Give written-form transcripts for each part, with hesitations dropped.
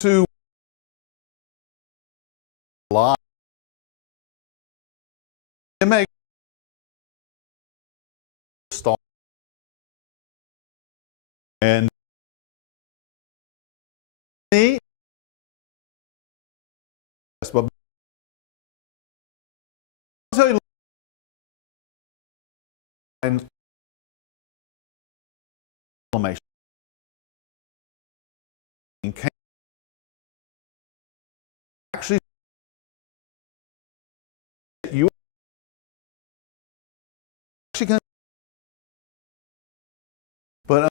to live. Make start and me. But I'll tell you and sublimation. Actually, you actually can, but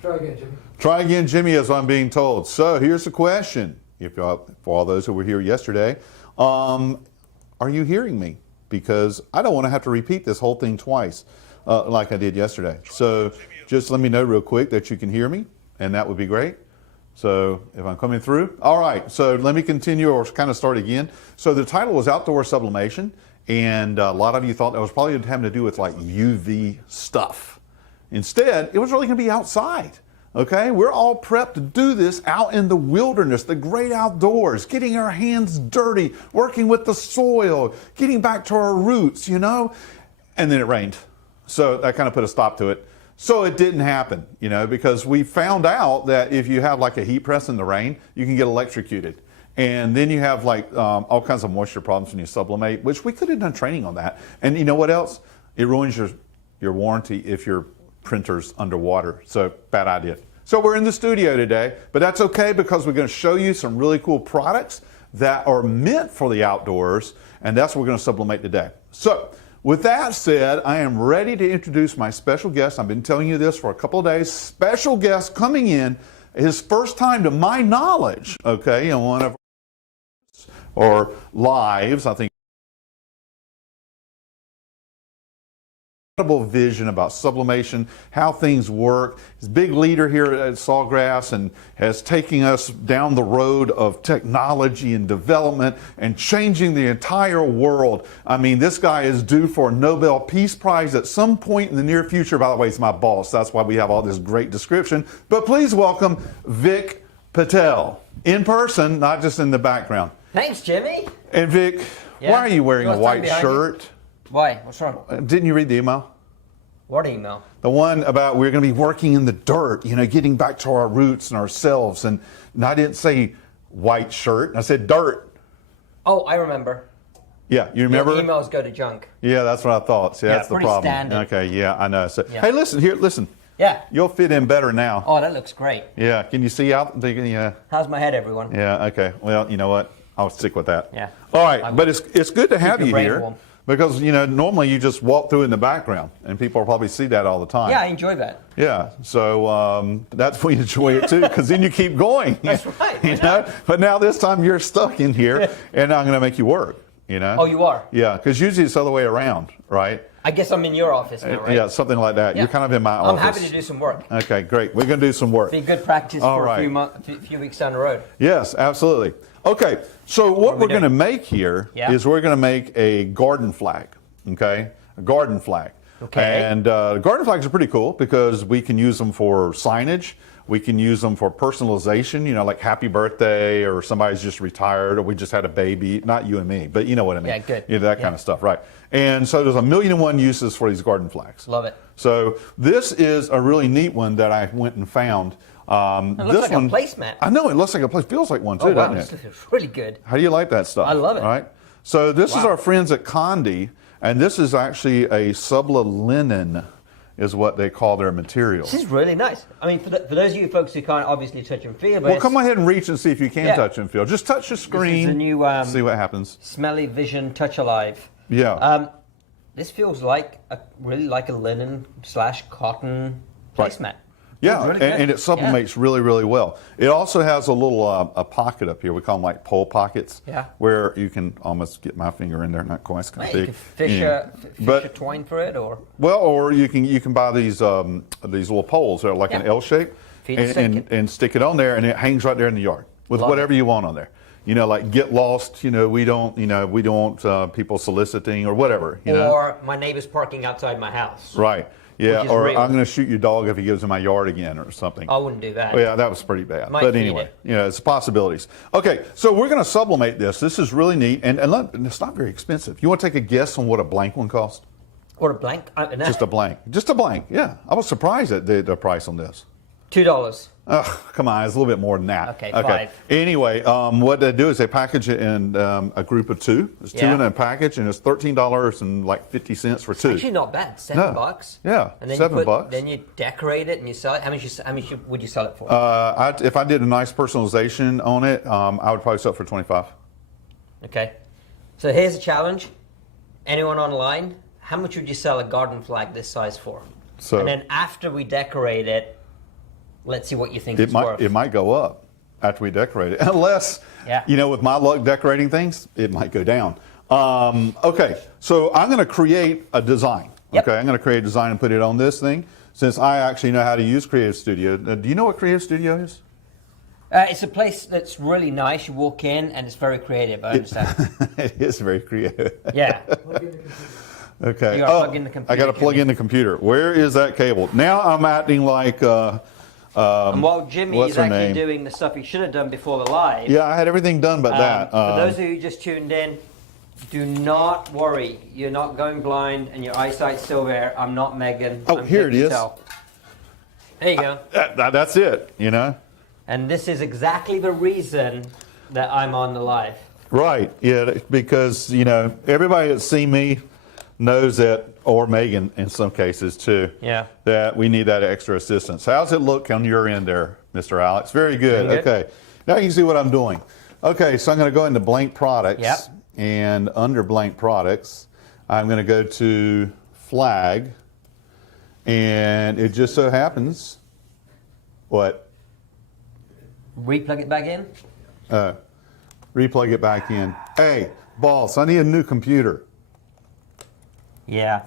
Try again, Jimmy. Try again, Jimmy, as I'm being told. So here's the question. For all those who were here yesterday, are you hearing me? Because I don't want to have to repeat this whole thing twice like I did yesterday. So just let me know real quick that you can hear me, and that would be great. So if I'm coming through. All right, so let me continue or kind of start again. So the title was Outdoor Sublimation, and a lot of you thought that was probably having to do with like UV stuff. Instead, it was really going to be outside. Okay, we're all prepped to do this out in the wilderness, the great outdoors, getting our hands dirty, working with the soil, getting back to our roots, you know. And then it rained. So that kind of put a stop to it. So it didn't happen, you know, because we found out that if you have like a heat press in the rain, you can get electrocuted. And then you have like all kinds of moisture problems when you sublimate, which we could have done training on that. And you know what else? It ruins your warranty if your printer's underwater. So bad idea. So we're in the studio today, but that's okay because we're going to show you some really cool products that are meant for the outdoors, and that's what we're going to sublimate today. So with that said, I am ready to introduce my special guest. I've been telling you this for a couple of days. Special guest coming in, his first time to my knowledge, okay, in one of our lives, I think. Incredible vision about sublimation, how things work. He's a big leader here at Sawgrass and has taken us down the road of technology and development and changing the entire world. I mean, this guy is due for a Nobel Peace Prize at some point in the near future. By the way, he's my boss. That's why we have all this great description. But please welcome Vic Patel in person, not just in the background. Thanks, Jimmy. And Vic, why are you wearing a white shirt? Why? What's wrong? Didn't you read the email? What email? The one about we're going to be working in the dirt, you know, getting back to our roots and ourselves. And I didn't say white shirt. I said dirt. Oh, I remember. Yeah, you remember? The emails go to junk. Yeah, that's what I thought. See, that's the problem. Standard. Okay, yeah, I know. So, yeah. Hey, listen. Yeah. You'll fit in better now. Oh, that looks great. Yeah, can you see out? Yeah. How's my head, everyone? Yeah, okay. Well, you know what? I'll stick with that. Yeah. All right, but it's good to have you here. Warm. Because, you know, normally you just walk through in the background, and people probably see that all the time. Yeah, I enjoy that. Yeah, so that's when you enjoy it too, because then you keep going. That's right. You know? But now this time you're stuck in here, and I'm going to make you work, you know? Oh, you are? Yeah, because usually it's the other way around, right? I guess I'm in your office now, right? Yeah, something like that. Yeah. You're kind of in my office. I'm happy to do some work. Okay, great. We're going to do some work. Be good practice for a few weeks down the road. Yes, absolutely. Okay, so what we're going to make here is we're going to make a garden flag. Okay, a garden flag. Okay. And garden flags are pretty cool because we can use them for signage. We can use them for personalization, you know, like happy birthday, or somebody's just retired, or we just had a baby. Not you and me, but you know what I mean. Yeah, good. You know, that kind of stuff, right? And so there's 1,000,001 uses for these garden flags. Love it. So this is a really neat one that I went and found. It looks like a placemat. I know, it looks like a place. Feels like one too, doesn't it? This looks really good. How do you like that stuff? I love it. All right. So this is our friends at Condi. And this is actually a sublilinen, is what they call their material. This is really nice. I mean, for those of you folks who can't obviously touch and feel, but well, come ahead and reach and see if you can touch and feel. Just touch the screen. This is the new see what happens. Smelly Vision Touch Alive. Yeah. This feels like really like a linen / cotton placemat. Yeah, really and it sublimates really, really well. It also has a little a pocket up here. We call them like pole pockets. Yeah. Where you can almost get my finger in there. Not quite. You can fish a twine for it, or or you can buy these little poles that are like an L shape, Feed and stick it. and stick it on there, and it hangs right there in the yard with Love whatever it. you want on there. You know, like get lost. You know, we don't people soliciting or whatever. You know, Or my neighbor's parking outside my house. right? Yeah, Which is or real. I'm going to shoot your dog if he goes in my yard again or something. I wouldn't do that. Well, yeah, that was pretty bad. Might But feed anyway, it. you know, it's possibilities. Okay, so we're going to sublimate this. This is really neat, and it's not very expensive. You want to take a guess on what a blank one cost? Or a blank. Just a blank. Just a blank, yeah. I was surprised at the price on this. $2. Oh, come on, it's a little bit more than that. Okay, $5. Anyway, what they do is they package it in a group of two. There's two in a package, and it's $13.50 for two. Actually, not bad. $7. Yeah, And then $7. Then you decorate it and you sell it. How much would you sell it for? If I did a nice personalization on it, I would probably sell it for $25. Okay. So here's a challenge. Anyone online, how much would you sell a garden flag this size for? So and then after we decorate it, let's see what you think it it's might worth. it might go up after we decorate it, unless you know, with my luck decorating things, it might go down. Okay, so I'm going to create a design. Yep. Okay, I'm going to create a design and put it on this thing. Since I actually know how to use Creative Studio, do you know what Creative Studio is? It's a place that's really nice. You walk in and it's very creative. I understand. It is very creative. Yeah. Okay. You gotta plug in the computer. I got to plug in the computer. Where is that cable? Now I'm acting like. And while Jimmy what's is her actually name? doing the stuff he should have done before the live, Yeah, I had everything done but that. for those of you who just tuned in, do not worry. You're not going blind and your eyesight's still there. I'm not Megan. Oh, I'm here it Vic is. Patel. There you go. That's it. You know. And this is exactly the reason that I'm on the live. Right. Yeah, because you know everybody that's seen me knows that, or Megan in some cases too. Yeah. That we need that extra assistance. How's it look on your end there, Mr. Alex? Very good. Very good. Okay. Now you can see what I'm doing. Okay, so I'm going to go into blank products. Yep. And under blank products, I'm going to go to flag. And it just so happens, what? Replug it back in. Replug it back in. Hey, boss, I need a new computer. Yeah.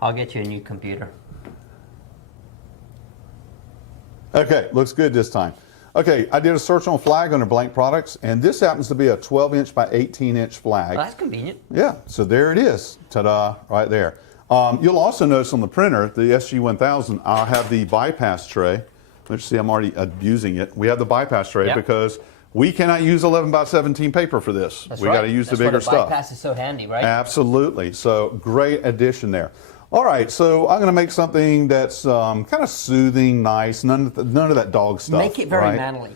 I'll get you a new computer. Okay, looks good this time. Okay, I did a search on flag under blank products, and this happens to be a 12-inch by 18-inch flag. Well, that's convenient. Yeah, so there it is. Ta-da, right there. You'll also notice on the printer, the SG-1000, I'll have the bypass tray. Let's see, I'm already abusing it. We have the bypass tray because we cannot use 11 by 17 paper for this. That's We right. got to use That's the bigger why the stuff. bypass is so handy, right? Absolutely. So great addition there. All right, so I'm going to make something that's kind of soothing, nice, none of that dog stuff. Make it very right? manly.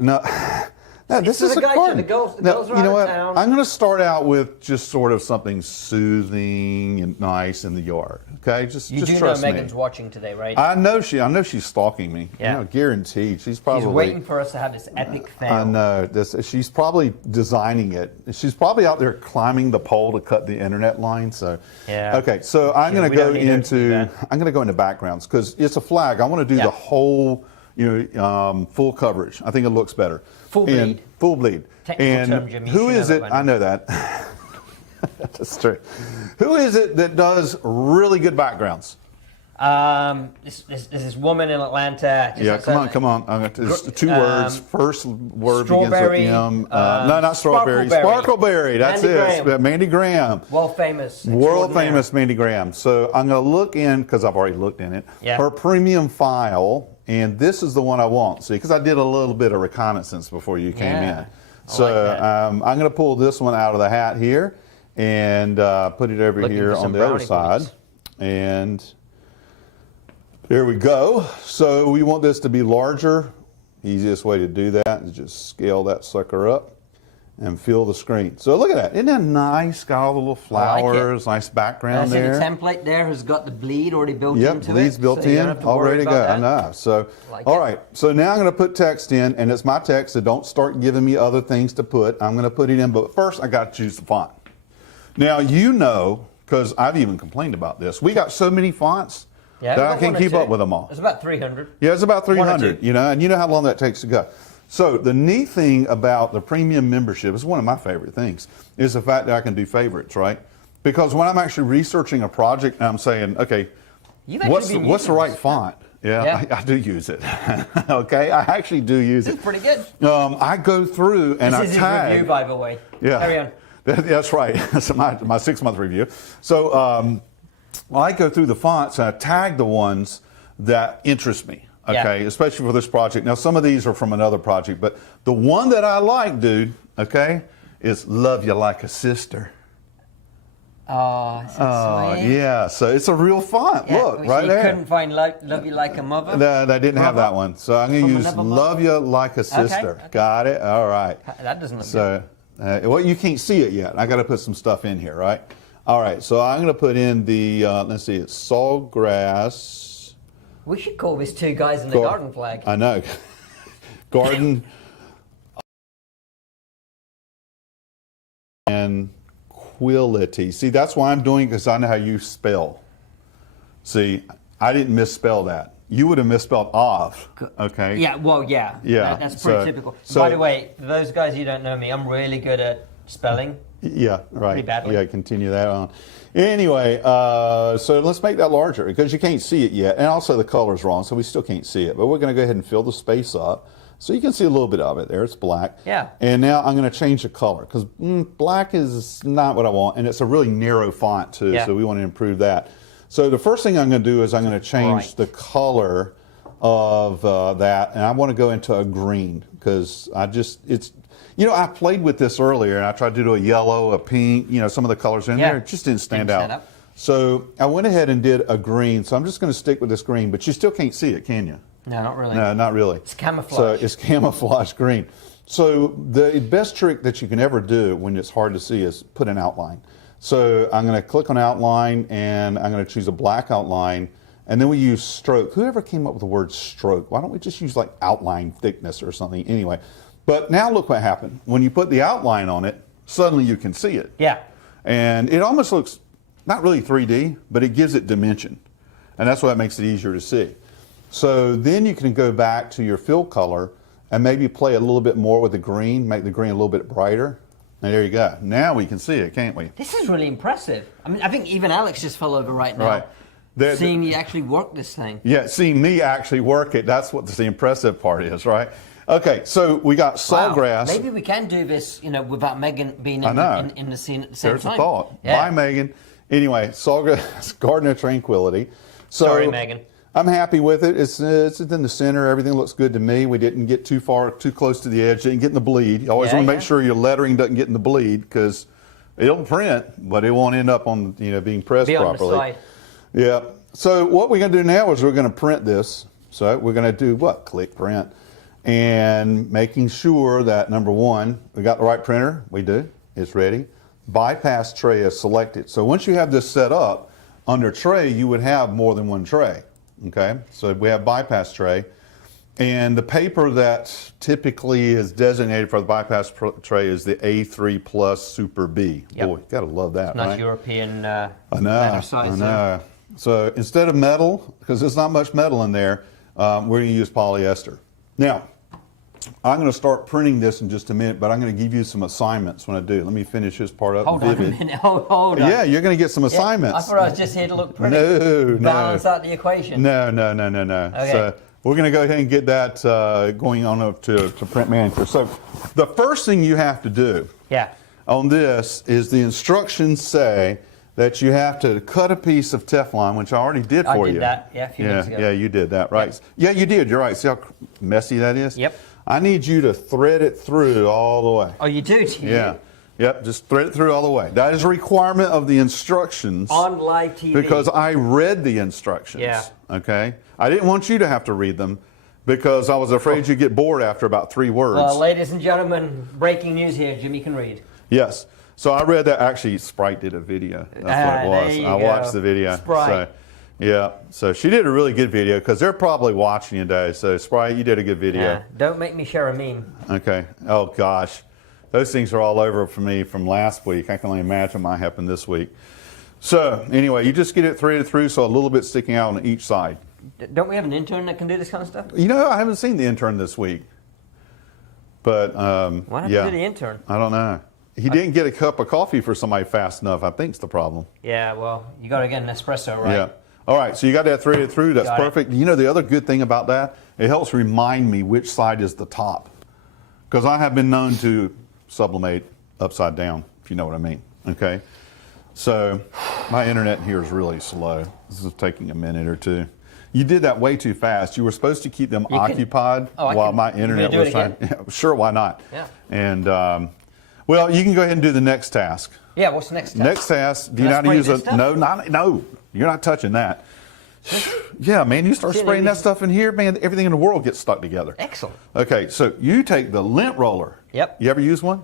No, this for is the a guys, garden. the girls are You out know of what? town. I'm going to start out with just sort of something soothing and nice in the yard. Okay, just You do know trust me. Megan's watching today, right? I know she's stalking me. Yeah. You know, guaranteed. She's probably She's waiting for us to have this epic fail. I know. She's probably designing it. She's probably out there climbing the pole to cut the internet line. So, Yeah. Okay. So I'm going to we go don't need her to do into. that. I'm going to go into backgrounds because it's a flag. I want to do the whole, full coverage. I think it looks better. Full And- bleed. Full bleed. Technical And term, Jimmy. You who should know is that it? by now. I know that. That's true. Who is it that does really good backgrounds? This is woman in Atlanta. just Yeah, outside- come on. It's two words. First word begins with Strawberry, M. No, not strawberry. Sparkleberry. Sparkleberry. That's Mandy it. Graham. Mandy Graham. World famous. World extraordinaire. famous Mandy Graham. So I'm going to look in, because I've already looked in it, Yeah. her premium file, and this is the one I want. See, because I did a little bit of reconnaissance before you came Yeah. in. I So like that. I'm going to pull this one out of the hat here and put it over Looking here for on some the other brownie side. points. And there we go. So we want this to be larger. Easiest way to do that is just scale that sucker up and fill the screen. So look at that. Isn't that nice? Got all the little I like it. flowers, nice background I see there. the template there has got the bleed already built Yep, into bleed's it. built so you in, don't have to all worry ready to go. about I that. know. So, Like all it. right. So now I'm going to put text in, and it's my text, so don't start giving me other things to put. I'm going to put it in, but first I got to choose the font. Now, you know, because I've even complained about this, we got so many fonts Yeah, that we've I got can't one or keep two. up with them all. It's about 300. Yeah, it's about One or 300, two. you know, and you know how long that takes to go. So the neat thing about the premium membership is one of my favorite things, is the fact that I can do favorites, right? Because when I'm actually researching a project and I'm saying, okay, You've actually what's been the using right this. font? Yeah, I do use it. Okay, I actually do use it. It's pretty good. I go through and This is his tag. review, by the way. Yeah, Carry on. That's right. That's my 6-month review. So I go through the fonts and I tag the ones that interest me. Okay, especially for this project. Now, some of these are from another project, but the one that I like, dude, okay, is "Love You Like a Sister." Oh, so sweet. Yeah. So it's a real font. Yeah, Look, so right you there. couldn't find Love You Like a Mother? No, I didn't have that one. So I'm going to From use another "Love You Like a Sister." Okay. Got it? All right. That doesn't look So, well, you can't see it yet. I got to put some stuff in here, right? All right. So I'm going to put in the, let's see, it's Sawgrass. We should call this Two Guys in the Garden flag. I know. Garden and Quility. See, that's why I'm doing it, because I know how you spell. See, I didn't misspell that. You would have misspelled of. Okay. Yeah, well, yeah. Yeah, That's pretty so- typical. so- By the way, for those guys who don't know me, I'm really good at spelling. Yeah, right. Pretty badly. Yeah, continue that on. Anyway, so let's make that larger, because you can't see it yet. And also the color's wrong, so we still can't see it. But we're going to go ahead and fill the space up. So you can see a little bit of it there. It's black. Yeah. And now I'm going to change the color, because black is not what I want. And it's a really narrow font, too, Yeah. so we want to improve that. So the first thing I'm going to do is I'm going to change the color of that. And I want to go into a green, because I played with this earlier, and I tried to do a yellow, a pink, some of the colors in there. It just didn't stand out. So I went ahead and did a green. So I'm just going to stick with this green, but you still can't see it, can you? No, not really. No, not really. It's camouflage. So it's camouflage green. So the best trick that you can ever do when it's hard to see is put an outline. So I'm going to click on outline, and I'm going to choose a black outline, and then we use stroke. Whoever came up with the word stroke? Why don't we just use like outline thickness or something? Anyway. But now look what happened. When you put the outline on it, suddenly you can see it. Yeah. And it almost looks not really 3D, but it gives it dimension. And that's what makes it easier to see. So then you can go back to your fill color and maybe play a little bit more with the green, make the green a little bit brighter. And there you go. Now we can see it, can't we? This is really impressive. I mean, I think even Alex just fell over right now. Right. Seeing you actually work this thing. Yeah, seeing me actually work it, that's what the impressive part is, right? Okay, so we got Sawgrass. Wow. Maybe we can do this, without Megan being in the scene at the same There's time. a thought. Yeah. Bye, Megan. Anyway, Sawgrass, Garden of Tranquility. So Sorry, Megan. I'm happy with it. It's in the center. Everything looks good to me. We didn't get too close to the edge. Didn't get in the bleed. You always want to make sure your lettering doesn't get in the bleed, because it'll print, but it won't end up on being pressed properly. On the side. Yeah. So what we're going to do now is we're going to print this. So we're going to do what? Click print. And making sure that, number one, we got the right printer. We do. It's ready. Bypass tray is selected. So once you have this set up, under tray, you would have more than one tray. Okay? So we have bypass tray. And the paper that typically is designated for the bypass tray is the A3 Plus Super B. Yep. Boy, you got to love that, Nice right? European I know. size. So instead of metal, because there's not much metal in there, we're going to use polyester. Now, I'm going to start printing this in just a minute, but I'm going to give you some assignments when I do. Let me finish this part up. Hold on a minute. Hold on. Yeah, you're going to get some assignments. I thought I was just here to look pretty. No. Balance out the equation. No. Okay. So we're going to go ahead and get that going on up to Print Manager. So the first thing you have to do on this is the instructions say that you have to cut a piece of Teflon, which I already did for you. I did that, a few minutes ago. Yeah, you did that, right. Yep. Yeah, you did. You're right. See how messy that is? Yep. I need you to thread it through all the way. Oh, you do? Yeah. Yep, just thread it through all the way. That is a requirement of the instructions. On live TV. Because I read the instructions. Yeah. Okay? I didn't want you to have to read them because I was afraid you'd get bored after about 3 words. Well, ladies and gentlemen, breaking news here. Jimmy can read. Yes. So I read that. Actually, Sprite did a video. That's what it was. There you I go. watched the video. Sprite. So, yeah. So she did a really good video because they're probably watching you today. So Sprite, you did a good video. Yeah. Don't make me share a meme. Okay. Oh, gosh. Those things are all over for me from last week. I can only imagine what happened this week. So anyway, you just get it threaded through so a little bit sticking out on each side. Don't we have an intern that can do this kind of stuff? I haven't seen the intern this week. But, What happened to the intern? I don't know. He didn't get a cup of coffee for somebody fast enough, I think's the problem. Yeah, well, you got to get an espresso, right? Yeah. All right, so you got that threaded through. That's Got it. perfect. You know the other good thing about that? It helps remind me which side is the top. Because I have been known to sublimate upside down, if you know what I mean. Okay? So my internet here is really slow. This is taking a minute or two. You did that way too fast. You were supposed to keep them occupied while my internet was trying. Yeah, sure, why not? Yeah. And well, you can go ahead and do the next task. Yeah, what's the next task? Next task, do you Can I not use spray a this stuff? no, you're not touching that. Yeah, man, you start spraying that stuff in here, man, everything in the world gets stuck together. Excellent. Okay, so you take the lint roller. Yep. You ever use one?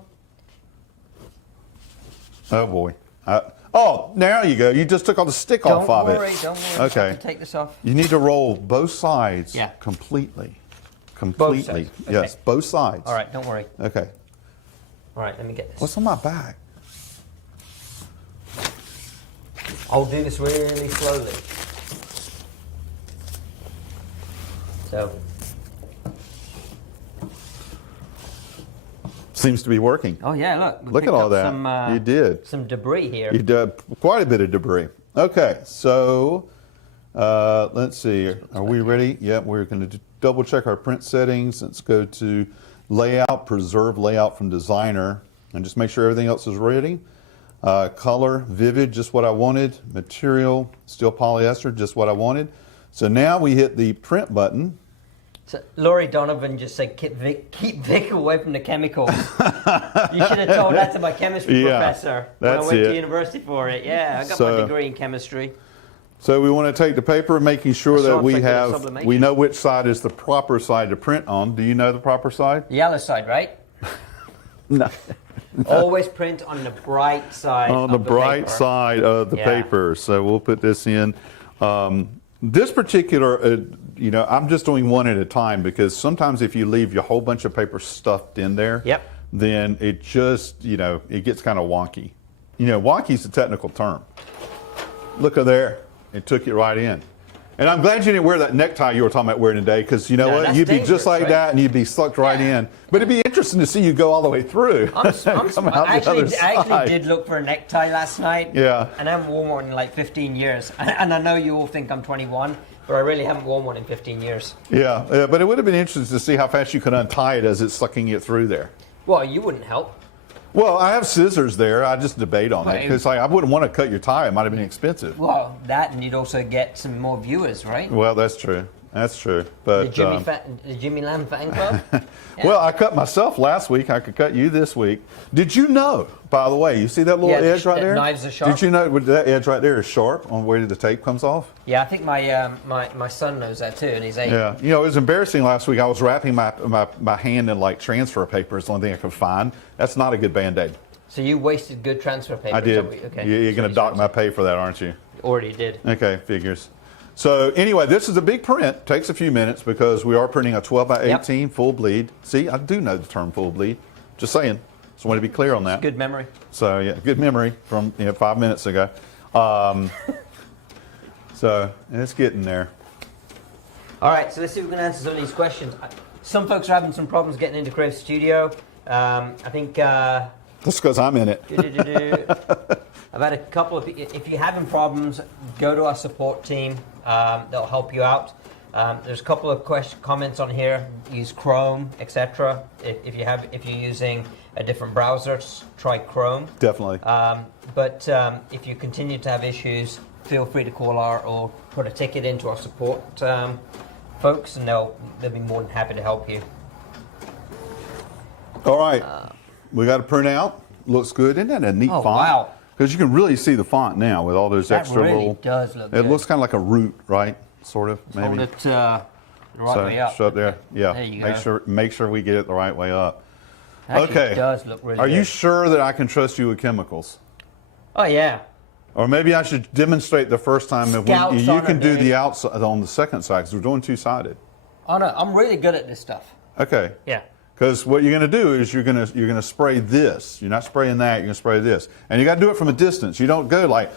Oh boy. Oh, now you go. You just took all the stick off of it. Don't worry. Okay. I can take this off. You need to roll both sides Yeah. completely. Both sides. Okay. Yes, both sides. All right, don't worry. Okay. All right, let me get this. What's on my back? I'll do this really slowly. So, Seems to be working. oh yeah, look. we Look at picked all up that. Some, You did. some debris here. You did quite a bit of debris. Okay, so let's see. Are we ready? Yep, we're going to double check our print settings. Let's go to layout, preserve layout from designer, and just make sure everything else is ready. Color, vivid, just what I wanted. Material, steel polyester, just what I wanted. So now we hit the print button. So Laurie Donovan just said, keep Vic away from the chemicals. You should have told that to my chemistry professor when I that's went it. to university for it. Yeah, I got my degree in chemistry. So we want to take the paper, making sure So that I'm we thinking of have, sublimation. we know which side is the proper side to print on. Do you know the proper side? The yellow side, right? No. Always print on the bright side On the of bright paper. side of the Yeah. paper. So we'll put this in. This particular, you know, I'm just doing one at a time because sometimes if you leave your whole bunch of paper stuffed in there, Yep. then it just, you know, it gets kind of wonky. You know, wonky is a technical term. Look at there. It took it right in. And I'm glad you didn't wear that necktie you were talking about wearing today, because you know No, what? that's You'd be dangerous, just like right? that and you'd be sucked right Yeah. in. But it'd be interesting to see you go all the way through. I I actually did look for a necktie last night. Yeah. And I haven't worn one in like 15 years. And I know you all think I'm 21, but I really haven't worn one in 15 years. Yeah, but it would have been interesting to see how fast you could untie it as it's sucking it through there. Well, you wouldn't help. Well, I have scissors there. I just debate on it Right. because I wouldn't want to cut your tie. It might have been expensive. Well, that and you'd also get some more viewers, right? Well, that's true. That's true. But The Jimmy Lamb fan club? well, I cut myself last week. I could cut you this week. Did you know, by the way, you see that little Yeah, edge right that there? knives are sharp. Did you know that edge right there is sharp on where the tape comes off? Yeah, I think my son knows that too, and he's 8. Yeah. You know, it was embarrassing last week. I was wrapping my hand in like transfer paper. It's the only thing I could find. That's not a good Band-Aid. So you wasted good transfer paper. I did. Okay. You're going to dock my pay for that, aren't you? Already did. Okay, figures. So anyway, this is a big print. Takes a few minutes because we are printing a 12 by 18 Yep. full bleed. See, I do know the term full bleed. Just saying. Just want to be clear on that. Good memory. So yeah, good memory from 5 minutes ago. So it's getting there. All right, so let's see if we can answer some of these questions. Some folks are having some problems getting into Creative Studio. I think That's because I'm in it. I've had a couple of. If you're having problems, go to our support team. They'll help you out. There's a couple of comments on here. Use Chrome, etc. If you're using a different browser, try Chrome. Definitely. But if you continue to have issues, feel free to call or put a ticket into our support folks, and they'll be more than happy to help you. All right. We got a printout. Looks good. Isn't that a neat Oh, font? wow. Because you can really see the font now with all those That extra really little. does look It good. looks kind of like a root, right? Sort of, maybe. Hold it the right So, way up. shut there. Yeah. There you make go. Make sure we get it the right way up. Actually, Okay. It does look really Are good. you sure that I can trust you with chemicals? Oh, yeah. Or maybe I should demonstrate the first time that Scouts you on can it, do dude. the outside on the second side because we're doing two-sided. Oh, no. I'm really good at this stuff. Okay. Yeah. Because what you're going to do is you're going to spray this. You're not spraying that. You're going to spray this, and you got to do it from a distance. You don't go like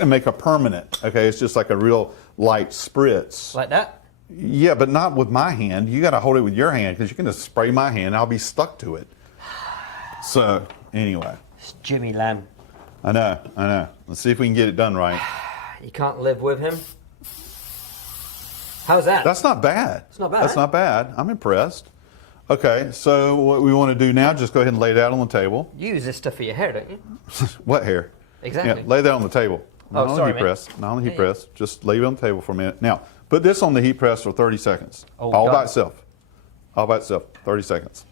and make a permanent. Okay, it's just like a real light spritz. Like that? Yeah, but not with my hand. You got to hold it with your hand because you're going to spray my hand. I'll be stuck to it. So anyway, It's Jimmy Lamb. I know. Let's see if we can get it done right. You can't live with him. How's that? That's not bad. It's not bad. That's not bad. I'm impressed. Okay, so what we want to do now, just go ahead and lay that on the table. You use this stuff for your hair, don't you? What hair? Exactly. Yeah, lay that on the table. Not on sorry, the heat man. press. Not on the heat press. Just leave it on the table for a minute. Now, put this on the heat press for 30 seconds. Oh, all God. by itself. All by itself. 30 seconds.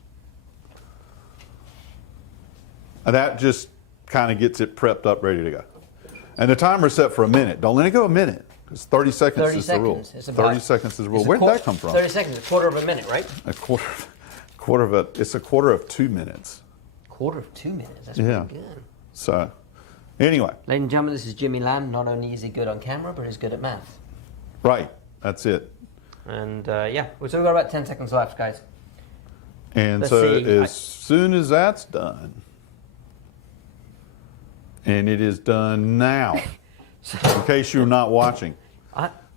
And that just kind of gets it prepped up, ready to go. And the timer's set for a minute. Don't let it go a minute. Because 30 seconds 30 is the rule. seconds. It's about- 30 seconds is the rule. It's a Where did quar- that come from? 30 seconds, a quarter of a minute, right? It's a quarter of 2 minutes. Quarter of 2 minutes. That's Yeah. pretty good. So, anyway, Ladies and gentlemen, this is Jimmy Lamb. Not only is he good on camera, but he's good at math. right. That's it. And yeah, we've still got about 10 seconds left, guys. And Let's so see. as soon as that's done, and it is done now, in case you're not watching.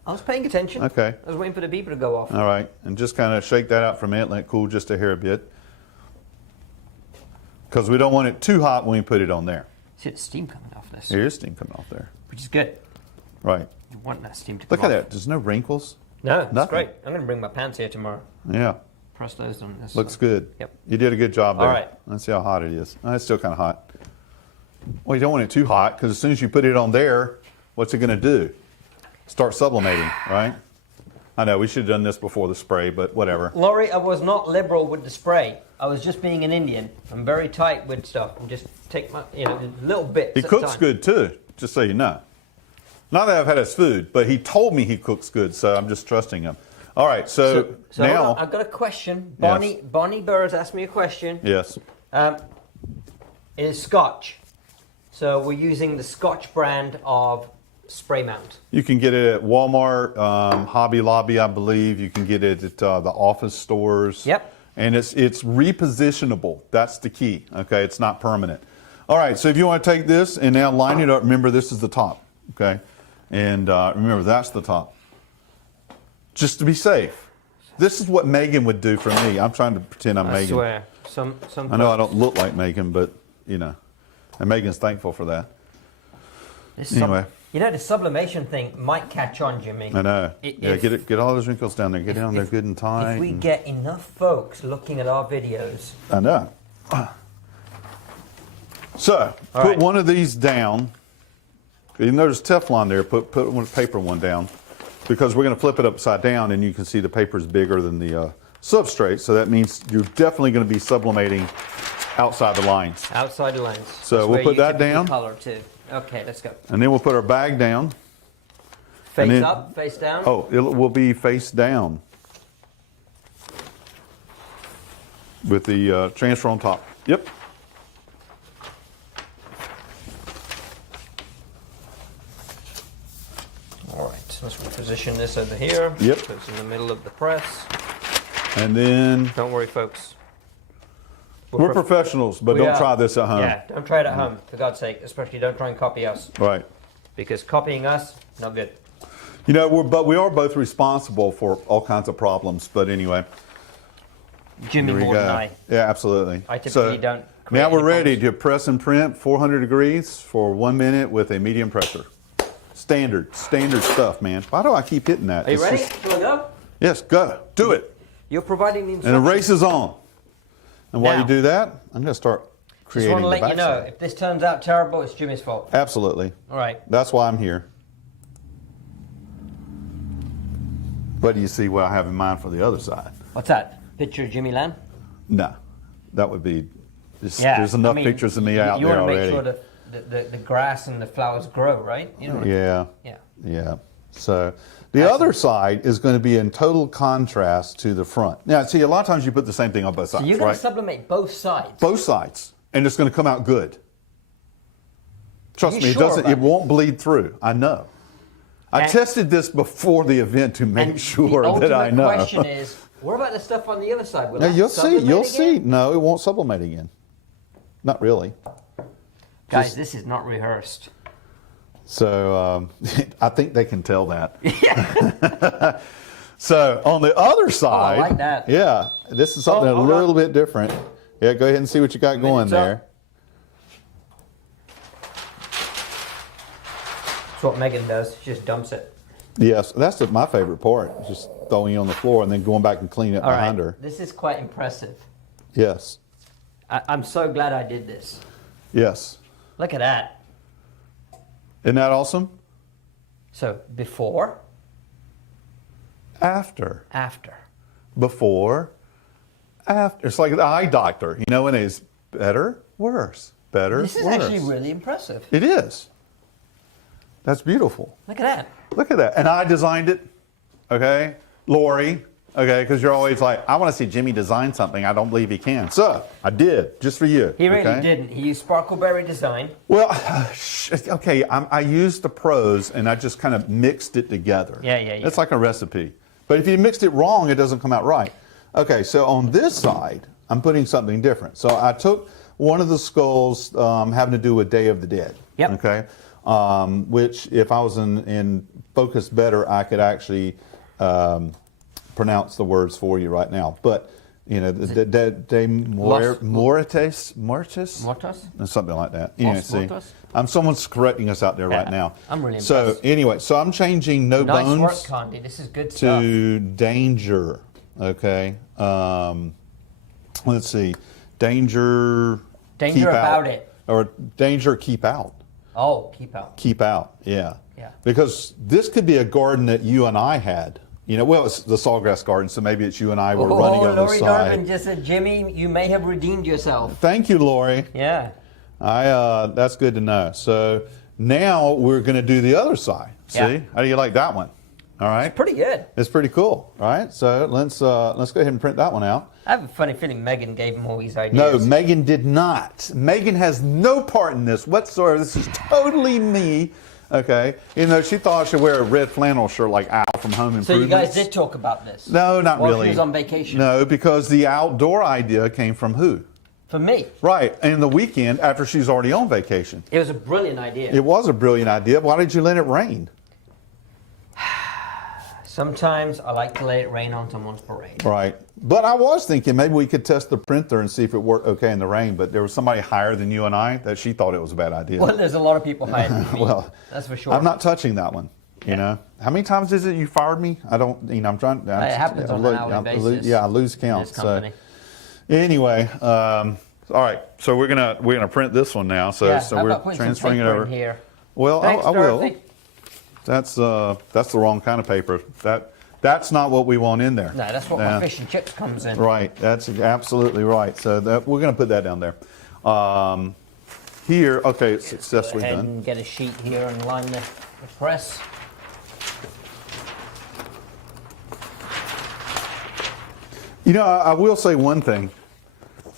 I was paying attention. Okay. I was waiting for the beeper to go off. All right. And just kind of shake that out for a minute, let it cool just a hair bit. Because we don't want it too hot when we put it on there. See the steam coming off this, There is steam coming off there. which is good. Right. You want that steam to come Look at off. that. There's no wrinkles. No, it's Nothing. great. I'm going to bring my pants here tomorrow. Yeah. Press those on this. Looks good. Yep. You did a good job there. All right. Let's see how hot it is. Oh, it's still kind of hot. Well, you don't want it too hot because as soon as you put it on there, what's it going to do? Start sublimating, right? I know we should have done this before the spray, but whatever. Laurie, I was not liberal with the spray. I was just being an Indian. I'm very tight with stuff and just take my, little bits. He at a cooks time. good too, just so you know. Not that I've had his food, but he told me he cooks good, so I'm just trusting him. All right, so hold now, on, I've got a question. Yes. Bonnie Burrs asked me a question. yes, It is Scotch. So we're using the Scotch brand of spray mount. you can get it at Walmart, Hobby Lobby, I believe. You can get it at the office stores. Yep. And it's repositionable. That's the key. Okay, it's not permanent. All right, so if you want to take this and now line it up, remember this is the top. Okay, and remember that's the top. Just to be safe. This is what Megan would do for me. I'm trying to pretend I'm I Megan. swear. Some I know I don't look like Megan, but and Megan's thankful for that. Anyway. The sublimation thing might catch on, Jimmy. I know. If- Get all those wrinkles down there. Get down there good and tight. If we and- get enough folks looking at our videos, I know. So All put right. one of these down. You notice Teflon there. Put one paper one down because we're going to flip it upside down, and you can see the paper is bigger than the substrate. So that means you're definitely going to be sublimating outside the lines. outside the lines. So That's we'll where put you that typically down. Color too. Okay, let's go. And then we'll put our bag down. Face then- up, face down. Oh, it will be face down with the transfer on top. Yep. All right, let's reposition this over here. Yep. So it's in the middle of the press. And then Don't worry, folks. we're professionals, but We don't are. try this at home. Yeah, don't try it at home, for God's sake. Especially don't try and copy us. Right. Because copying us, not good. But we are both responsible for all kinds of problems. But anyway, Jimmy here we more go. than I. Yeah, absolutely. I typically don't create Now we're any ready problems. to press and print 400 degrees for 1 minute with a medium pressure. Standard stuff, man. Why do I keep hitting that? Are you It's ready? just- Shall I go? yes, go. Do it. You're providing the And instructions. the race is on. And while Now. you do that, I'm going to start Just creating want to the let you know, backside. if this turns out terrible, it's Jimmy's fault. Absolutely. All right. That's why I'm here. What do you see what I have in mind for the other side? What's that? Picture of Jimmy Lamb? No, that would be. Yeah. There's enough I mean, pictures of me out you there want to already. make sure the grass and the flowers grow, right? You know. Yeah. Yeah. Yeah. So the other side is going to be in total contrast to the front. Now, see, a lot of times you put the same thing on both So sides, you're going right? to sublimate both sides. Both sides, and it's going to come out good. Trust You me, sure about it won't bleed through. I know. I And- tested this before the event to make And sure the that I ultimate know. question is, what about the stuff on the other side? Will Now, that you'll see. sublimate You'll again? see. No, it won't sublimate again. Not really. Guys, Just- this is not rehearsed. So I think they can tell that. So on the other side, like that. yeah, this is something a hold little on. bit different. Yeah, go ahead and see what you got going Minutes up. there. That's what Megan does. She just dumps it. Yes, that's my favorite part. Just throwing it on the floor and then going back and cleaning it All behind right, her. this is quite impressive. Yes. I'm so glad I did this. Yes. Look at that. Isn't that awesome? So before, After. after. Before. After. It's like the eye doctor, you know, when it's better, worse. Better, This is worse. actually really impressive. It is. That's beautiful. Look at that. Look at that. And I designed it, okay? Lori, okay? Because you're always like, I want to see Jimmy design something. I don't believe he can. So, I did, just for you. He really okay? didn't. He used Sparkleberry design. Well, okay, I used the pros and I just kind of mixed it together. Yeah. It's like a recipe. But if you mixed it wrong, it doesn't come out right. Okay, so on this side, I'm putting something different. So I took one of the skulls having to do with Day of the Dead. Yep. Okay. Which, if I was in focus better, I could actually pronounce the words for you right now. But you know, de Mortis, Mortis? something like that. You know, Los see, Mortos? someone's correcting us out there right now. I'm really So impressed. anyway, so I'm changing no Nice bones work, Condi. This is good stuff. to danger. Okay. Let's see. Danger. Danger keep about out. it. Or danger. Keep out. Oh, keep out. Keep out. Yeah. Yeah. Because this could be a garden that you and I had. You know, well, it's the Sawgrass Garden, so maybe it's you and I were running on the Lori side. Donovan just said, Jimmy, you may have redeemed yourself. Thank you, Lori. Yeah. That's good to know. So now we're going to do the other side. See? Yeah. How do you like that one? All right. Pretty good. It's pretty cool. All right. So let's go ahead and print that one out. I have a funny feeling Megan gave him all these ideas. No, Megan did not. Megan has no part in this whatsoever. This is totally me. Okay. Even though she thought I should wear a red flannel shirt like Al from Home Improvement. So you guys did talk about this? No, not While really. she was on vacation? No, because the outdoor idea came from who? For me. Right. And the weekend after she's already on vacation. It was a brilliant idea. It was a brilliant idea. Why did you let it rain? Sometimes I like to let it rain on someone's parade. Right. But I was thinking maybe we could test the printer and see if it worked okay in the rain. But there was somebody higher than you and I that she thought it was a bad idea. Well, there's a lot of people higher than me. Well, that's for sure. I'm not touching that one. You know, how many times is it you fired me? I don't. You know, I'm trying. It happens on an hourly basis. Yeah, I lose count. This company. So anyway, all right. So we're gonna print this one now. So Yeah, so how we're about putting some transferring it paper over in here? Well, Thanks, I will. Dorothy. That's the wrong kind of paper. That's not what we want in there. No, that's what my fish and chips comes in. Right, that's absolutely right. So we're going to put that down there. Here, okay, it's successfully Go ahead done. and get a sheet here and line the press. You know, I will say one thing.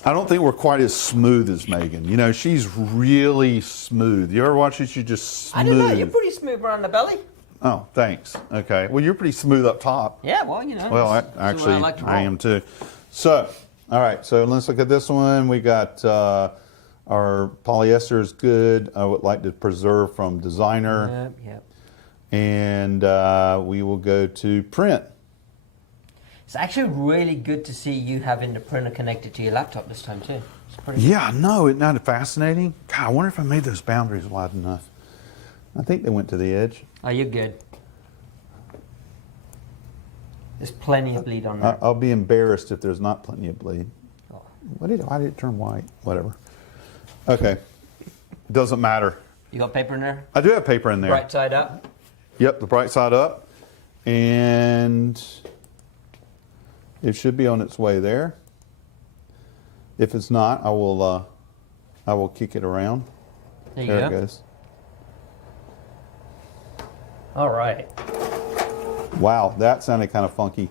I don't think we're quite as smooth as Megan. You know, she's really smooth. You ever watch it? She's just smooth. I don't know. You're pretty smooth around the belly. Oh, thanks. Okay. Well, you're pretty smooth up top. Yeah, well, you know. Well, that's the way actually, I, like to I roll. am too. So, all right. So let's look at this one. We got our polyester is good. I would like to preserve from designer. Yep. And we will go to print. It's actually really good to see you having the printer connected to your laptop this time too. It's pretty. Yeah, no, isn't that fascinating? God, I wonder if I made those boundaries wide enough. I think they went to the edge. Oh, you're good. There's plenty of bleed on there. I'll be embarrassed if there's not plenty of bleed. Oh. Why did it turn white? Whatever. Okay. Doesn't matter. You got paper in there? I do have paper in there. Right side up. Yep, the bright side up. And it should be on its way there. If it's not, I will kick it around. There you There go. it goes. All right. Wow, that sounded kind of funky.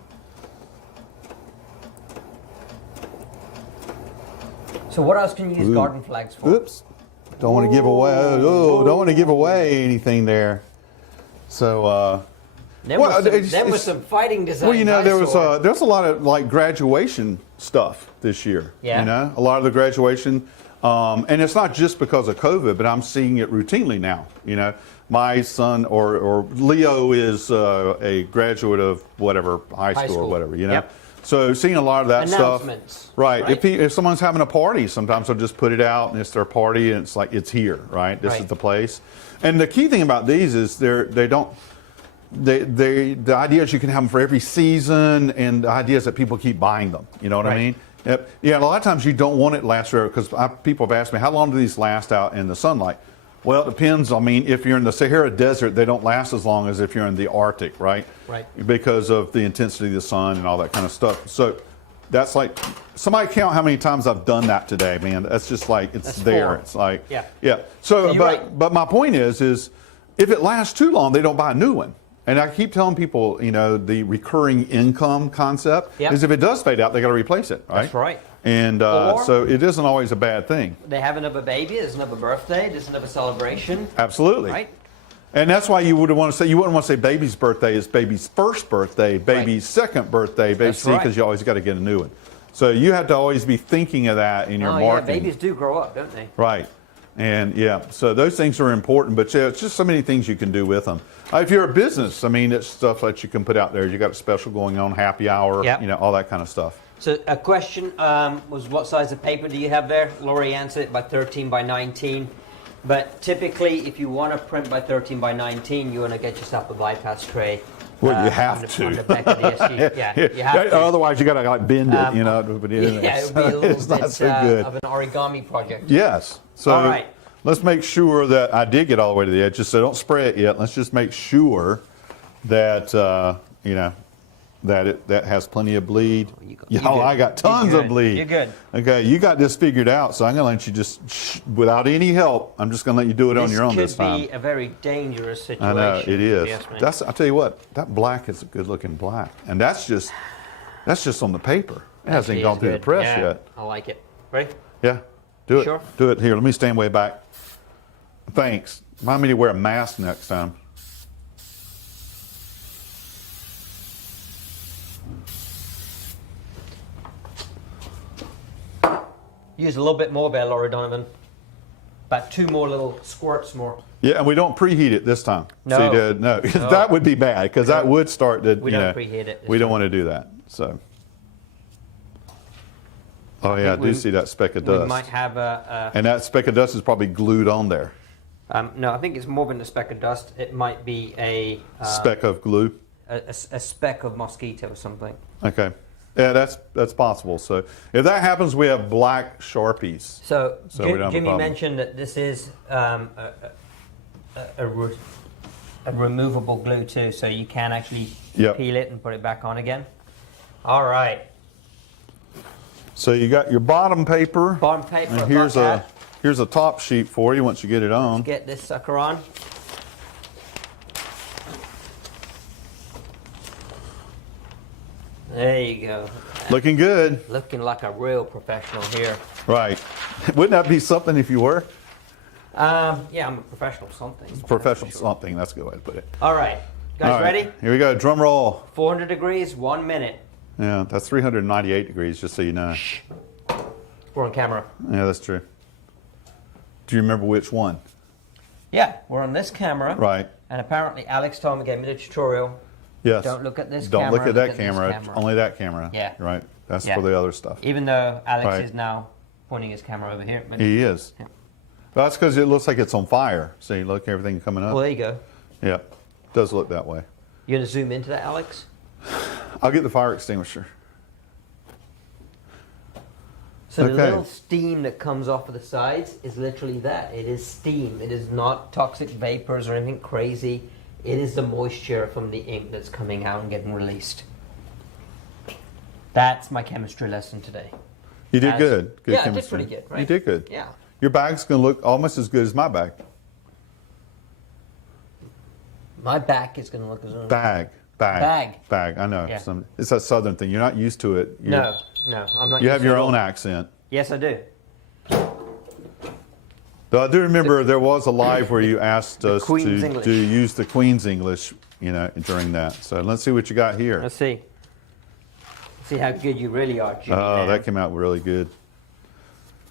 So what else can you use garden flags for? Oops. Don't want to give away. Oh, don't want to give away anything there. So, There well, was some fighting design. well, you know, there's a lot of like graduation stuff this year. Yeah. You know, a lot of the graduation, and it's not just because of COVID, but I'm seeing it routinely now. You know, my son or Leo is a graduate of whatever high school or whatever. You know. Yep. So seeing a lot of that Announcements, stuff, right? right? If someone's having a party, sometimes they'll just put it out and it's their party, and it's like it's here, right? This is Right. the place. And the key thing about these is they don't. the idea is you can have them for every season, and the idea is that people keep buying them. You know what I Right. mean? Yep. Yeah, a lot of times you don't want it to last forever because people have asked me, how long do these last out in the sunlight? Well, it depends. I mean, if you're in the Sahara Desert, they don't last as long as if you're in the Arctic, right? Right. Because of the intensity of the sun and all that kind of stuff. So that's like, somebody count how many times I've done that today, man. That's just like, it's That's there. 4. It's like, Yeah. yeah. So, You're right. but my point is if it lasts too long, they don't buy a new one. And I keep telling people, you know, the recurring income concept Yep. is if it does fade out, they got to replace it, right? That's right. And Or- so it isn't always a bad thing. They have another baby, there's another birthday, there's another celebration. Absolutely. Right? And that's why you wouldn't want to say baby's birthday is baby's first birthday, baby's second birthday, That's because right. you always got to get a new one. So you have to always be thinking of that in your Oh, yeah, marketing. babies do grow up, don't they? Right. And yeah, so those things are important, but yeah, it's just so many things you can do with them. If you're a business, I mean, it's stuff that you can put out there. You got a special going on, happy hour, Yep. you know, all that kind of stuff. So a question was, what size of paper do you have there? Laurie answered it by 13 by 19. But typically, if you want to print by 13 by 19, you want to get yourself a bypass tray. Well, you have on to. the back of the SU. Yeah, you have to. Otherwise, you got to like bend it, you know. But Yeah, it would be a little it's not bit so good. of an origami project. Yes. So All right. let's make sure that I did get all the way to the edge. Just so don't spray it yet. Let's just make sure that you know that has plenty of bleed. you're Yeah, good. I got tons You're of good. bleed. You're good. Okay, you got this figured out. So I'm gonna let you just without any help. I'm just gonna let you do it on your own this time. This could be a very dangerous situation. I know it is. Yes, ma'am. I'll tell you what. That black is a good looking black, and that's just on the paper. It hasn't Actually, gone it's through the good. press Yeah, yet. I like it. Ready? Yeah, do it. Sure. Do it. Here, let me stand way back. Thanks. Remind me to wear a mask next time. Use a little bit more there, Laurie Donovan. About 2 more little squirts more. Yeah, and we don't preheat it this time. No. See, no, that would be bad because that would start to. We don't preheat it this We don't time. want to do that. So. Oh yeah, I think do we- see that speck of We dust. might have a And that speck of dust is probably glued on there. no, I think it's more than a speck of dust. It might be a Speck of glue. a speck of mosquito or something. Okay. Yeah, that's possible. So if that happens, we have black Sharpies. So, So we don't have a Jimmy problem. mentioned that this is a removable glue too, so you can actually Yep. peel it and put it back on again. All right, So you got your bottom paper. bottom paper. And I've here's got that. here's a top sheet for you once you get it on. Get this sucker on. There you go. Looking good. Looking like a real professional here. Right. Wouldn't that be something if you were? Yeah, I'm a professional something. Professional That's for sure. something. That's a good way to put it. All right, guys, All right, ready? Here we go. Drum roll. 400 degrees, 1 minute. Yeah, that's 398 degrees, just so you know. We're on camera. Yeah, that's true. Do you remember which one? Yeah, we're on this camera. Right. And apparently Alex told me, gave me the tutorial. Yes. Don't look at this Don't camera. look at that this camera. camera. Only that camera. Yeah. Right. That's Yeah. for the other stuff. Even though Alex Right. is now pointing his camera over here. But, He is. Yeah. Well, that's because it looks like it's on fire. See, look, everything coming up. well, there you go. Yeah. Does look that way. You going to zoom into that, Alex? I'll get the fire extinguisher. So the Okay. little steam that comes off of the sides is literally that. It is steam. It is not toxic vapors or anything crazy. It is the moisture from the ink that's coming out and getting released. That's my chemistry lesson today. You did As- good. Good yeah, I did chemistry. pretty good, right? You did good. Yeah. Your bag's going to look almost as good as my bag. My back is going to look as well. Bag. I know. Yeah. It's that southern thing. You're not used to it. No, I'm not. You used have to your it at own all. accent. Yes, I do. But I do remember there was a live where you asked us Queen's English. to use the Queen's English, during that. So let's see what you got here. Let's see. See how good you really are, Jimmy. Oh, man. that came out really good.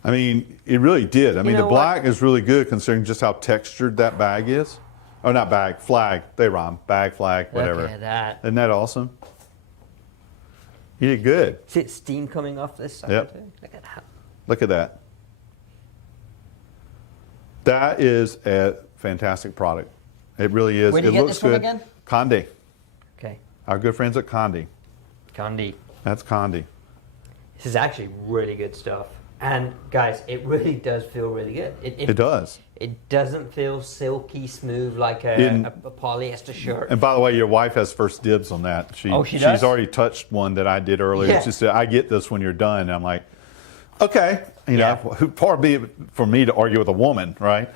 I mean, it really did. I mean, know the what? black is really good considering just how textured that bag is. Oh, not bag, flag. They rhyme. Bag, flag, whatever. Look at that. Isn't that awesome? You did good. See it steam coming off this sucker Yep. too? Look at that. Look at that. That is a fantastic product. It really is. Where do you It get looks this from good. again? Conde. Okay. Our good friends at Conde. Candy. That's Conde. This is actually really good stuff. And guys, it really does feel really good. It does. It doesn't feel silky smooth like a polyester shirt. And by the way, your wife has first dibs on that. She does? She's already touched one that I did earlier. Yeah. She said, I get this when you're done. And I'm like, okay. You Yeah. know, far be it for me to argue with a woman, right?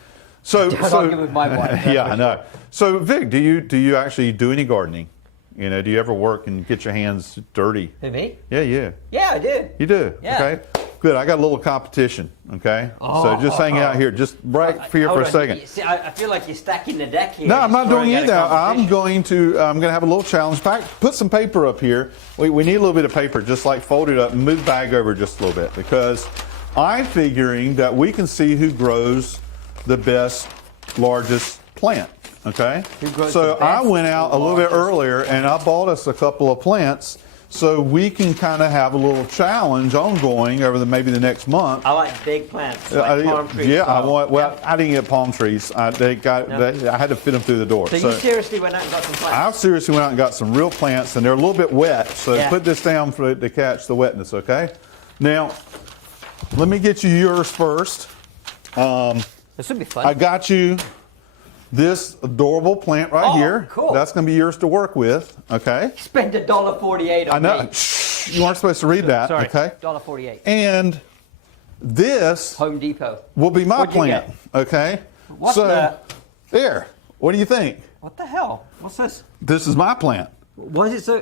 Don't argue with my wife. Yeah, I know. So, Vic, do you actually do any gardening? You know, do you ever work and get your hands dirty? Who, me? Yeah. Yeah, I do. You do? Yeah. Okay. Good. I got a little competition. Okay. So just hang out here, just right here for Hold a on. second. See, I feel like you're stacking the deck here. No, I'm not doing it it now. I'm going to have a little challenge. Put some paper up here. We need a little bit of paper, just like fold it up and move the bag over just a little bit, because I'm figuring that we can see who grows the best, largest plant. Okay. So I went out a little bit earlier and I bought us a couple of plants, so we can kind of have a little challenge ongoing over maybe the next month. I like big plants, like palm trees. Yeah, style. I didn't get palm trees. I had to fit them through the door. So you seriously went out and got some plants? I seriously went out and got some real plants, and they're a little bit wet, so Yeah. put this down to catch the wetness, okay? Now, let me get you yours first. This would be fun. I got you this adorable plant right here. Cool. That's going to be yours to work with, okay? Spend $1.48 on I know. me. Shh, you weren't supposed to read that, Sorry, okay? $1.48. And this Home Depot. will be my What'd you plant, get? okay? What the- There. What do you think? What the hell? What's this? This is my plant. Why is it so?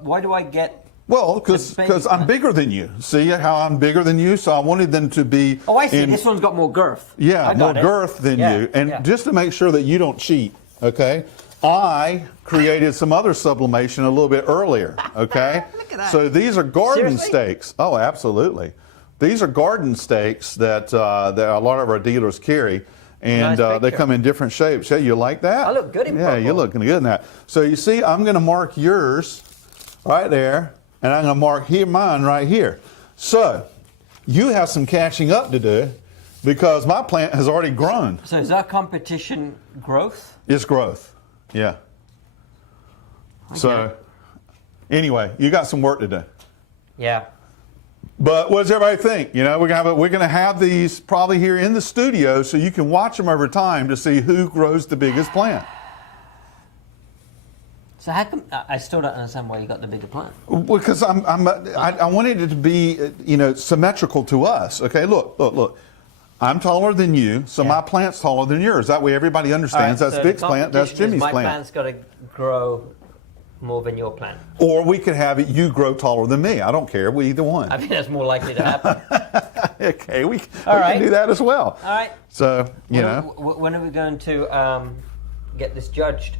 Why do I get? Well, It's baby because I'm plant. bigger than you. See how I'm bigger than you? So I wanted them to be. Oh, I see. This one's got more girth. Yeah, I more got it. girth than Yeah, you. And yeah. just to make sure that you don't cheat, okay, I created some other sublimation a little bit earlier, okay? Look at that. So these are garden Seriously? stakes. Oh, absolutely. These are garden stakes that that a lot of our dealers carry. And Nice they picture. come in different shapes. Yeah, you like that? I look good in Yeah, purple. you're looking good in that. So you see, I'm going to mark yours right there, and I'm going to mark mine right here. So you have some catching up to do, because my plant has already grown. So is that competition growth? It's growth. Yeah. So anyway, you got some work to do. Yeah. But what does everybody think? You know, we're gonna have these probably here in the studio, so you can watch them over time to see who grows the biggest plant. So how come I still don't understand why you got the bigger plant? Because I wanted it to be, symmetrical to us. Okay, look. I'm taller than you, so Yeah. my plant's taller than yours. That way everybody understands All right, that's so Vic's the plant, that's competition is Jimmy's my plant. plant's got to grow more than your plant. Or we could have it, you grow taller than me. I don't care. Either one. I think that's more likely to happen. Okay, we right. can do that as well. All right. So, When are we going to get this judged?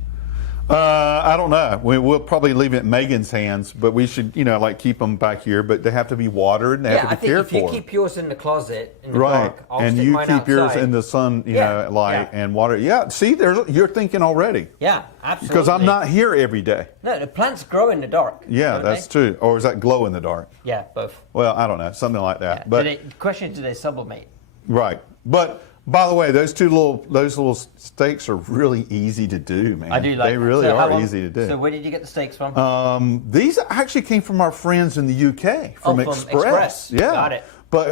I don't know. We'll probably leave it in Megan's hands, but we should, keep them back here. But they have to be watered and they Yeah, have I to be think cared if you for. keep yours in the closet in the Right, dark, I'll and stick you mine keep yours outside. in the sun, Yeah, light yeah. and water. Yeah, see, you're thinking already. Yeah, absolutely. Because I'm not here every day. No, the plants grow in the dark. Yeah, don't that's they? true. Or is that glow in the dark? Yeah, both. Well, I don't know, something like that. Yeah. But The question is, do they sublimate? right. But by the way, those little stakes are really easy to do, man. I do like They that. really So how are long- easy to do. So where did you get the steaks from? These actually came from our friends in the UK from from Express. Express. Yeah, Got it. But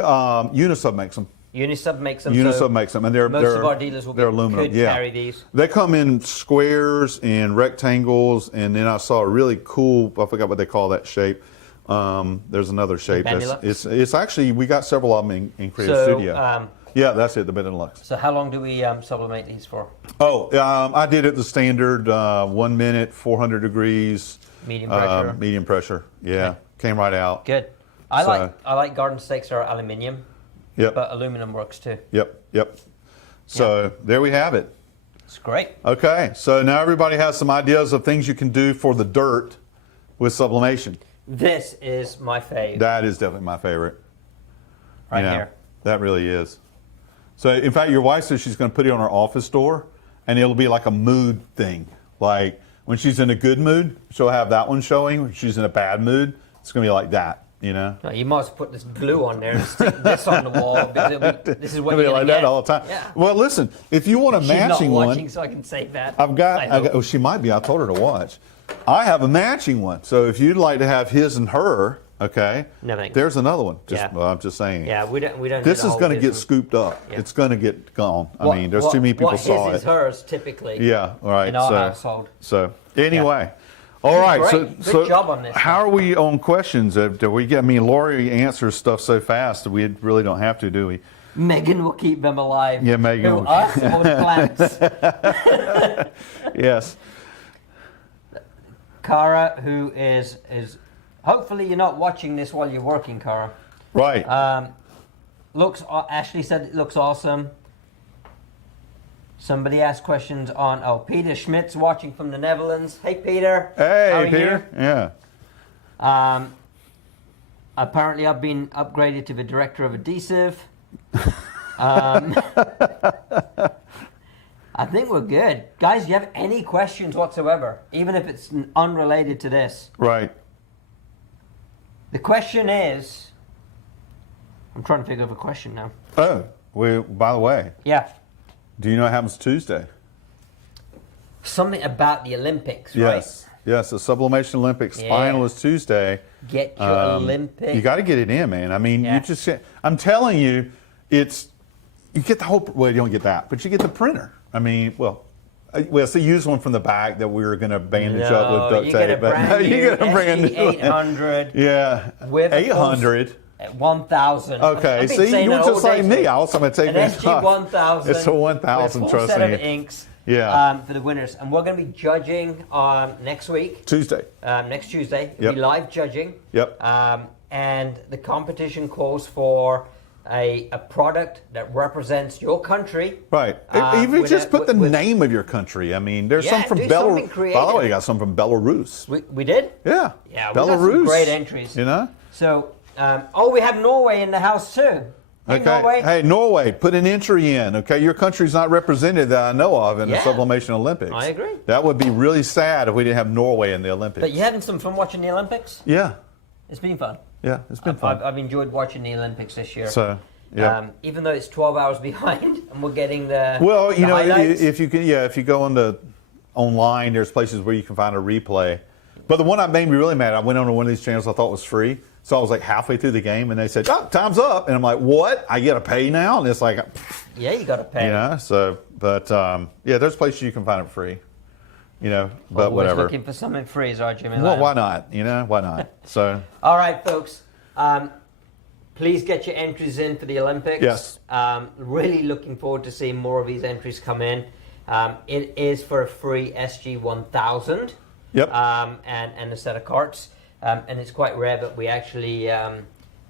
Unisub makes them. Unisub makes them. Unisub so makes them, and they're most of our dealers will they're aluminum. could Yeah, carry these. They come in squares and rectangles, and then I saw a really cool. I forgot what they call that shape. There's another shape. Benelux? It's actually we got several of them in Creative So, Studio. Yeah, that's it. The Benelux. So how long do we sublimate these for? Oh, I did it the standard 1 minute, 400 degrees. Medium pressure. Medium pressure. Yeah, Okay. came right out. Good. I like garden stakes are aluminium, Yep. but aluminum works too. Yep. So there we have it. It's great. Okay, so now everybody has some ideas of things you can do for the dirt with sublimation. This is my fave. That is definitely my favorite. Right here. That really is. So, in fact, your wife says she's going to put it on her office door, and it'll be like a mood thing. Like when she's in a good mood, she'll have that one showing. When she's in a bad mood, it's going to be like that. You know. No, you must put this glue on there and stick this on the wall. Because this is what It'll you're be like gonna that get. all the time. Yeah. Well, listen, if you want a She's matching not one, watching, so I can say that. I got. Oh, she might be. I told her to watch. I have a matching one. So if you'd like to have his and her, okay. No thanks. There's another one. Yeah. Well, I'm just saying. Yeah, we don't. This do the is whole going to get business. scooped up. Yeah. It's going to get gone. I mean, there's too many people saw his is it. hers typically. Yeah. All right. In our household. So anyway. All right, Great. so Good job on this. how are we on questions? Do we get? I mean, Lori answers stuff so fast that we really don't have to, do we? Megan will keep them alive. Yeah, Megan Who, will. us or the plants? Yes. Cara, who is hopefully you're not watching this while you're working, Cara. Right. Ashley said it looks awesome. Somebody asked questions on. Oh, Peter Schmidt's watching from the Netherlands. Hey, Peter. Hey, How are Peter. you? Yeah. Apparently, I've been upgraded to the director of adhesive. I think we're good. Guys, do you have any questions whatsoever? Even if it's unrelated to this. Right. The question is... I'm trying to figure out a question now. Oh, by the way, Yeah. do you know what happens Tuesday? Something about the Olympics, Yes. Yes, the Sublimation Olympics Yeah. final is Tuesday. Get your Olympic... You got to get it in, man. I mean, Yeah. you just... I'm telling you, you get the whole... Well, you don't get that, but you get the printer. I mean, it's the used one from the back that we were going to bandage up with duct you tape. get a brand new you get a brand new one. 800 Yeah, with a 800. at 1,000. Okay, I've been see, saying you were that just all like day me. today. I was going to take An this SG 1000. It's a 1000, with a full trust set me. of inks. Yeah. For the winners, and we're going to be judging next week. Tuesday. Next Tuesday. It'll Yep. be live judging. Yep. And the competition calls for a product that represents your country. Right. Even with just put the with- name of your country. I mean, there's Yeah, some from do Belarus. something By the way, creative. you got some from Belarus. We did? Yeah. Yeah, we got some Belarus. great entries. You know? So, we have Norway in the house too. Hey, Okay. Norway. Hey, Norway, put an entry in. Okay, your country's not represented that I know of in the Yeah. Sublimation Olympics. I agree. That would be really sad if we didn't have Norway in the Olympics. But you having some fun watching the Olympics? Yeah. It's been fun. Yeah, it's been fun. I've enjoyed watching the Olympics this year. So, yeah. Even though it's 12 hours behind, and we're getting the Well, you the know, highlights. if you can, if you go online, there's places where you can find a replay. But the one that made me really mad, I went on to one of these channels I thought was free. So I was like halfway through the game, and they said, "Oh, time's up," and I'm like, "What? I get to pay now?" And it's like, Yeah, you got to pay. you know. So, but there's places you can find it free. You know, but Always whatever. looking for something free, is our Jimmy. Well, Lamb. why not? You know, why not? So, All right, folks. Please get your entries in for the Olympics. Yes. Really looking forward to seeing more of these entries come in. It is for a free SG 1000. Yep. And a set of carts. And it's quite rare, but we actually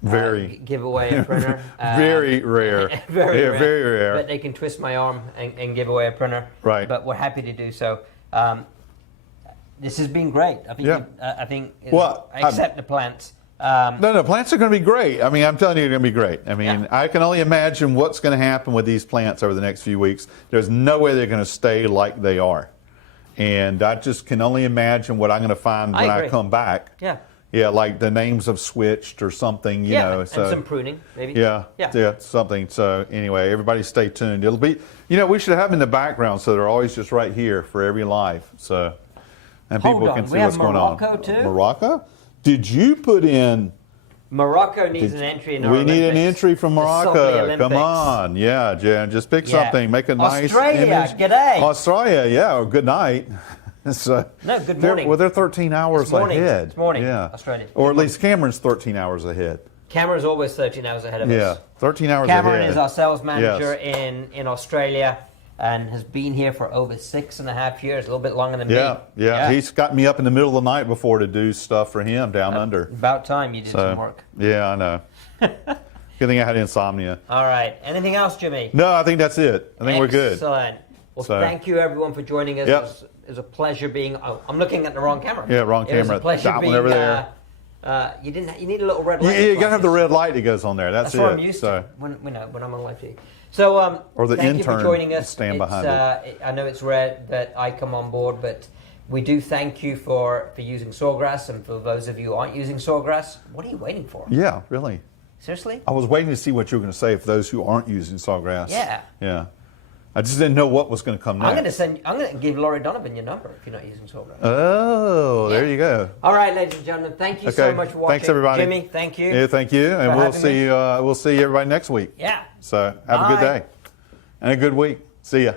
Very. give away a printer. very rare. Very Yeah, rare. very rare. But they can twist my arm and give away a printer. Right. But we're happy to do so. This has been great. I think. Yeah. I think. Well, except the plants. No, plants are going to be great. I mean, I'm telling you, they're going to be great. I mean, Yeah. I can only imagine what's going to happen with these plants over the next few weeks. There's no way they're going to stay like they are. And I just can only imagine what I'm going to find when I agree. come back. Yeah. Yeah, like the names have switched or something, you know. and So some pruning, maybe. yeah, Yeah. something. So anyway, everybody stay tuned. It'll be, we should have them in the background so they're always just right here for every live. So, and Hold people on, can we see have what's going on. Morocco too? Morocco? Did you put in? Morocco needs an entry in our We need an Olympics. entry from The Morocco. Subli Come Olympics. on, yeah, Jan, just pick Yeah. something. Make a nice Australia, image. g'day. Australia, yeah, or good night. So, No, good they're- morning. Well, they're 13 hours It's morning. ahead. It's morning, yeah. Australia. Or Good at least Cameron's 13 hours ahead. Cameron's always 13 hours ahead of Yeah, us. 13 hours Cameron ahead. is our sales manager Yes. in Australia and has been here for over 6.5 years, a little bit longer than Yeah, me. yeah, He's got me up in the middle of the night before to do stuff for him down under. About time you did some work. Yeah, I know. Good thing I had insomnia. All right. Anything else, Jimmy? No, I think that's it. I think we're good. Excellent. Well, So- thank you everyone for joining us. Yep. It was a pleasure being. Oh, I'm looking at the wrong camera. Yeah, wrong It was camera. a pleasure That one being. over there. You didn't. You need a little red Yeah, light. you gotta have the red light that goes on there. That's That's what it. I'm used So, to when I'm on live TV. So Or the thank you for intern joining us. stand It's, behind I know it's rare that I come on board, but We do thank you for using Sawgrass, and for those of you who aren't using Sawgrass, what are you waiting for? Yeah, really. Seriously? I was waiting to see what you were going to say for those who aren't using sawgrass. Yeah. Yeah. I just didn't know what was going to come next. I'm going to give Laurie Donovan your number if you're not using Sawgrass. Oh, there you go. All right, ladies and gentlemen, thank you so much for watching. Thanks, everybody. Jimmy, thank you. Yeah, thank you. And for we'll having me. see you everybody next week. Yeah. So have a good Bye. day and a good week. See ya.